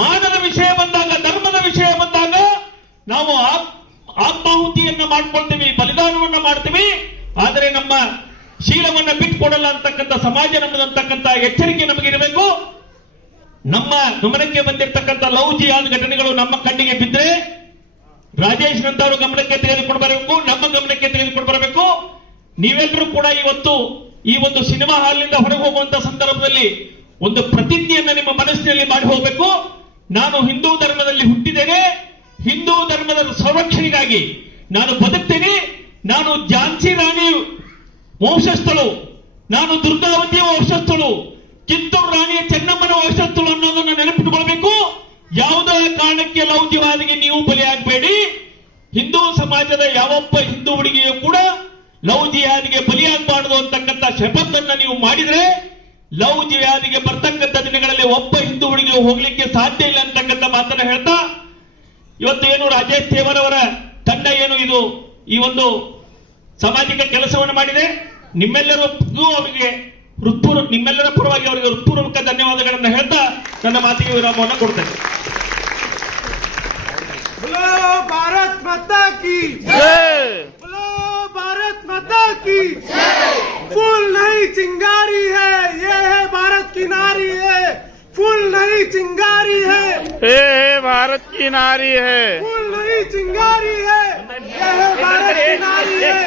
ಮಾನದ ವಿಷಯ ಬಂದಾಗ, ಧರ್ಮದ ವಿಷಯ ಬಂದಾಗ ನಾವು ಆತ್ಮಾಹುತಿಯನ್ನ ಮಾಡ್ಕೊಳ್ತೀವಿ, ಬಲಿದಾನವನ್ನ ಮಾಡ್ತೀವಿ. ಆದರೆ ನಮ್ಮ ಶೀಲವನ್ನ ಬಿಟ್ಕೊಡಲ್ಲ ಅಂತಕ್ಕಂಥ ಸಮಾಜ ನಮ್ಮದಂತಕ್ಕಂಥ ಎಚ್ಚರಿಕೆ ನಮಗಿರಬೇಕು. ನಮ್ಮ ಗಮನಕ್ಕೆ ಬಂದಿರತಕ್ಕಂಥ ಲವ್ ಜಿಹಾದ್ ಘಟನೆಗಳು ನಮ್ಮ ಕಣ್ಣಿಗೆ ಬಿದ್ದರೆ ರಾಜೇಶ್ ನಂತವರು ಗಮನಕ್ಕೆ ತೆಗೆದುಕೊಂಡು ಬರಬೇಕು, ನಮ್ಮ ಗಮನಕ್ಕೆ ತೆಗೆದುಕೊಂಡು ಬರಬೇಕು. ನೀವೆಲ್ಲರೂ ಕೂಡ ಇವತ್ತು ಈ ಒಂದು ಸಿನಿಮಾ ಹಾಲ್ನಿಂದ ಹೊರಗೆ ಹೋಗುವಂತ ಸಂದರ್ಭದಲ್ಲಿ ಒಂದು ಪ್ರತಿಜ್ಞೆಯನ್ನ ನಿಮ್ಮ ಮನಸ್ಸಿನಲ್ಲಿ ಮಾಡಿ ಹೋಗಬೇಕು. ನಾನು ಹಿಂದೂ ಧರ್ಮದಲ್ಲಿ ಹುಟ್ಟಿದ್ದೇನೆ, ಹಿಂದೂ ಧರ್ಮದ ಸಂರಕ್ಷಣೆಗಾಗಿ ನಾನು ಬದುಕ್ತೇನೆ, ನಾನು ಝಾನ್ಸಿ ರಾಣಿ ವಂಶಸ್ಥಳು, ನಾನು ದುರ್ಗಾವತಿಯ ವಂಶಸ್ಥಳು, ಕಿತ್ತೂರು ರಾಣಿಯ ಚೆನ್ನಮ್ಮನ ವಂಶಸ್ಥಳು ಅನ್ನೋದನ್ನ ನೆನಪಿಟ್ಟುಕೊಳ್ಬೇಕು. ಯಾವುದೇ ಕಾರಣಕ್ಕೆ ಲವ್ ಜಿಹಾದ್ಗೆ ನೀವು ಬಲಿಯಾಗಬೇಡಿ. ಹಿಂದೂ ಸಮಾಜದ ಯಾವೊಬ್ಬ ಹಿಂದೂ ಹುಡುಗಿಯೂ ಕೂಡ ಲವ್ ಜಿಹಾದ್ಗೆ ಬಲಿಯಾಗಬಾರದು ಅಂತಕ್ಕಂಥ ಶಪಥನ್ನ ನೀವು ಮಾಡಿದ್ರೆ ಲವ್ ಜಿಹಾದ್ಗೆ ಬರ್ತಕ್ಕಂಥ ದಿನಗಳಲ್ಲಿ ಒಬ್ಬ ಹಿಂದೂ ಹುಡುಗಿ ಹೋಗ್ಲಿಕ್ಕೆ ಸಾಧ್ಯ ಇಲ್ಲ ಅಂತಕ್ಕಂಥ ಮಾತನ್ನ ಹೇಳ್ತಾ, ಇವತ್ತು ಏನು ರಾಜೇಶ್ ತೇವರ್ ಅವರ ತಂಡ ಏನು ಇದು ಈ ಒಂದು ಸಾಮಾಜಿಕ ಕೆಲಸವನ್ನು ಮಾಡಿದೆ, ನಿಮ್ಮೆಲ್ಲರ ಪರವಾಗಿ ಅವರಿಗೆ ಹೃತ್ಪೂರ್ವಕ ಧನ್ಯವಾದಗಳನ್ನು ಹೇಳ್ತಾ ನನ್ನ ಮಾತಿಗೆ ವಿರಾಮವನ್ನು ಕೊಡ್ತೇನೆ. भारत माता की जय, बोलो भारत माता की जय। फूल नहीं चिंगारी है, ये है भारत की नारी है। फूल नहीं चिंगारी है, ये है भारत की नारी है। फूल नहीं चिंगारी है, ये है भारत की नारी है।